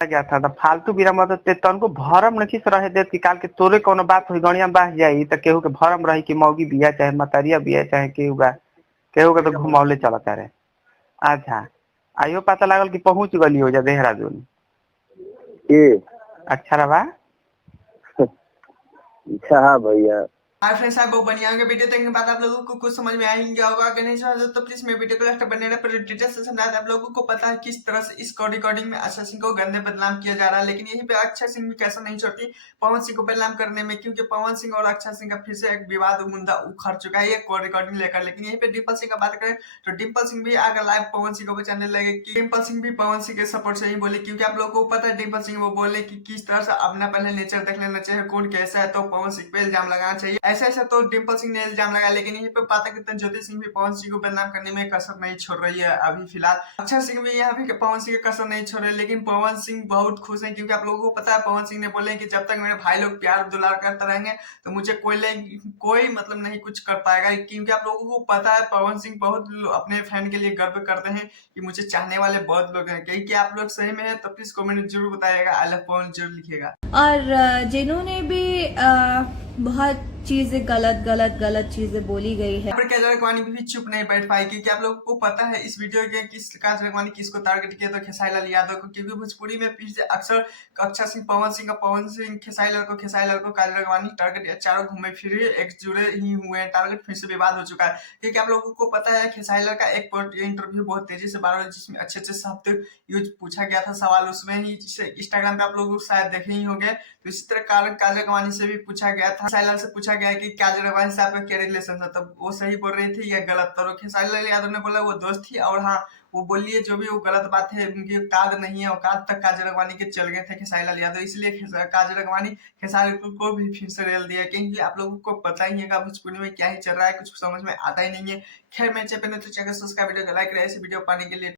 गया था तो फालतू बिरा मदद ते तनको भरम नहीं रहे देत कि काल के तोरे कोनो बात हो गणिया बाह जाई तो केहू के भरम रही कि मौगी बिया चाहे मतरिया बिया चाहे केहू के तो घुमौले चलता रहे। अच्छा आइयो पता लागल कि पहुंच गली हो जा देहरादून अच्छा रहा अच्छा भैया हाय फ्रेंड्स, आप बहुत बढ़िया होंगे। वीडियो देखने के बाद आप लोगों को कुछ समझ में आएंगे होगा, अगर नहीं समझ तो प्लीज मेरे वीडियो को लास्ट बने रहना, पर डिटेल से समझा दे। आप लोगों को पता है किस तरह से इस रिकॉर्डिंग में अक्षय सिंह को गंदे बदनाम किया जा रहा है, लेकिन यहीं पे अक्षय सिंह भी कैसा नहीं छोड़ती पवन सिंह को बदनाम करने में, क्योंकि पवन सिंह और अक्षय सिंह का फिर से एक विवाद मुद्दा उखड़ चुका है एक रिकॉर्डिंग लेकर। लेकिन यहीं पे डिम्पल सिंह का बात करें तो डिम्पल सिंह भी अगर लाइव पवन सिंह को बचाने लगे कि डिम्पल सिंह भी पवन सिंह के सपोर्ट से ही बोले, क्योंकि आप लोगों को पता है डिम्पल सिंह वो बोले कि किस तरह से अपना पहले नेचर देख लेना चाहिए, कौन कैसा है, तो पवन सिंह पे इल्जाम लगाना चाहिए। ऐसा तो डिम्पल सिंह ने इल्जाम लगाया, लेकिन यहीं पे बात करते हैं ज्योति सिंह भी पवन सिंह को बदनाम करने में कसर नहीं छोड़ रही है। अभी फिलहाल अक्षय सिंह भी यहाँ पे पवन सिंह के कसर नहीं छोड़ रहे, लेकिन पवन सिंह बहुत खुश है, क्योंकि आप लोगों को पता है पवन सिंह ने बोले कि जब तक मेरे भाई लोग प्यार दुलार करते रहेंगे तो मुझे कोई मतलब नहीं कुछ कर पाएगा, क्योंकि आप लोगों को पता है पवन सिंह बहुत अपने फैन के लिए गर्व करते हैं कि मुझे चाहने वाले बहुत लोग हैं। क्योंकि आप लोग सही में है तो प्लीज कमेंट में जरूर बताइएगा, आई लव पवन जरूर लिखिएगा। और जिन्होंने भी बहुत चीजें गलत चीजें बोली गई है, काजल रखवानी भी चुप नहीं बैठ पाई, क्योंकि आप लोगों को पता है इस वीडियो के काजल रखवानी किसको टारगेट किया, तो खेसारी लाल यादव को, क्योंकि भोजपुरी में फिर से अक्सर अक्षय सिंह पवन सिंह खेसारी लाल को काजल रखवानी टारगेट, चारों घूमे फिरे एक जुड़े ही हुए हैं, टारगेट फिर से विवाद हो चुका है। क्योंकि आप लोगों को पता है खेसारी लाल का एक इंटरव्यू बहुत तेजी से वायरल, जिसमें अच्छे शब्द यूज पूछा गया था सवाल, उसमें ही इंस्टाग्राम पे आप लोग शायद देखे ही होंगे। तो इसी तरह काजल रखवानी से भी पूछा गया था, खेसारी लाल से पूछा गया कि काजल रखवानी से आपका क्या रिलेशन था, तब वो सही बोल रही थी या गलत। तो खेसारी लाल यादव ने बोला वो दोस्त थी, और हाँ वो बोलिए जो भी वो गलत बात है, उनकी औकात नहीं है, औकात तक काजल रखवानी के चल गए थे खेसारी लाल यादव, इसलिए काजल रखवानी खेसारी को भी फिर से रेल दिया। क्योंकि आप लोगों को पता ही है भोजपुरी में क्या ही चल रहा है, कुछ समझ में आता ही नहीं है। खैर मैं चैनल तो चैनल सब्सक्राइब वीडियो को लाइक रहे ऐसे वीडियो पाने के लिए।